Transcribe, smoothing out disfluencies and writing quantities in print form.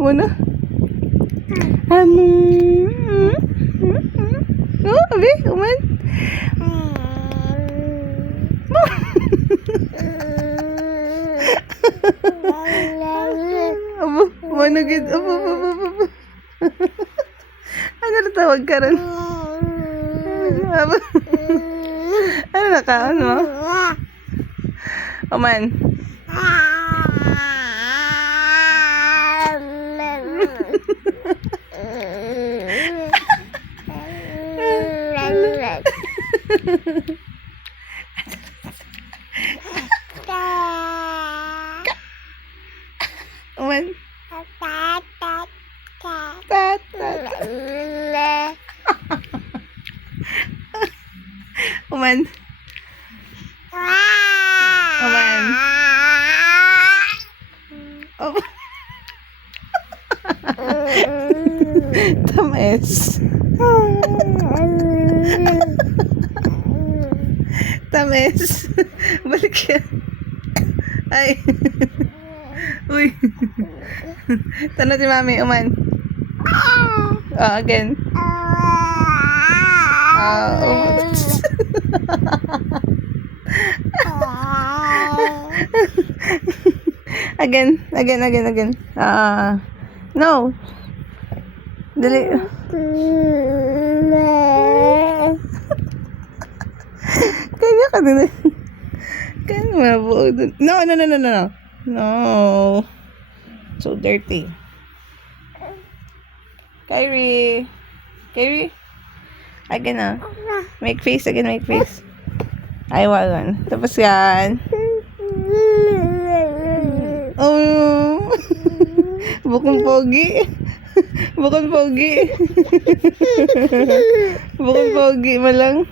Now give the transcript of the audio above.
Mana? Oh, abi, uman. Abo, mana gid? Abo. Ano na tawag ka rin? Abo. Ano na ka? Ano? Uman. Uman. Tat. Uman. Uman. Oh. Tamis. Tamis. Balik yan. Ay. Uy. Tanong si mami, uman. Again. Again. No. Dali. Kanya ka din. Kanya mabuo dun. No. No. So dirty. Kyrie. Again na. Make face. Ay, wala. Tapos yan. Oh. Bukong pogi. Bukong pogi malang.